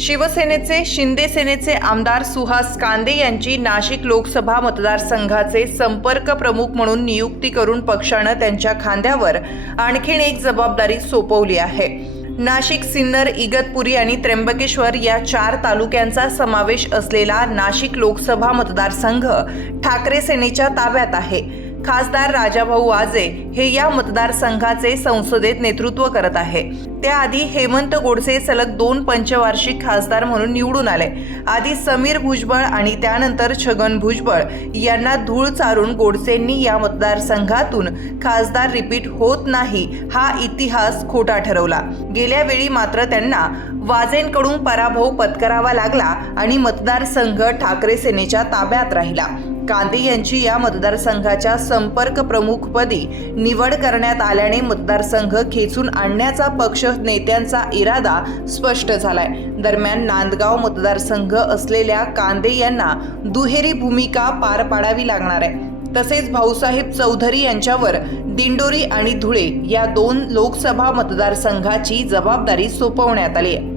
शिवसेनेचे शिंदे सेनेचे आमदार सुहास कांदे यांची नाशिक लोकसभा मतदारसंघाचे संपर्क प्रमुख म्हणून नियुक्ती करून पक्षानं त्यांच्या खांद्यावर आणखीन एक जबाबदारी सोपवली आहे। नाशिक, सिन्नर, इगतपुरी आणि त्र्यंबकेश्वर या 4 तालुक्यांचा समावेश असलेला नाशिक लोकसभा मतदारसंघ ठाकरे सेनेच्या ताब्यात आहे। खासदार राजाभाऊ वाजे हे या मतदारसंघाचे संसदेत नेतृत्व करत आहे। त्याआधी हेमंत गोडसे सलग 2 पंचवार्षिक खासदार म्हणून निवडून आले। आधी समीर भुजबळ आणि त्यानंतर छगन भुजबळ यांना धूळ चारून गोडसेंनी या मतदारसंघातून खासदार रिपीट होत नाही हा इतिहास खोटा ठरवला। गेल्या वेळी मात्र त्यांना वाजेंकडून पराभव पत्करावा लागला आणि मतदारसंघ ठाकरे सेनेच्या ताब्यात राहिला। कांदे यांची या मतदारसंघाच्या संपर्क प्रमुखपदी निवड करण्यात आल्याने मतदारसंघ खेचून आणण्याचा पक्ष नेत्यांचा इरादा स्पष्ट झालाय। दरम्यान नांदगाव मतदारसंघ असलेल्या कांदे यांना दुहेरी भूमिका पार पाडावी लागणार आहे। तसेच भाऊसाहेब चौधरी यांच्यावर दिंडोरी आणि धुळे या 2 लोकसभा मतदारसंघाची जबाबदारी सोपवण्यात आली आहे।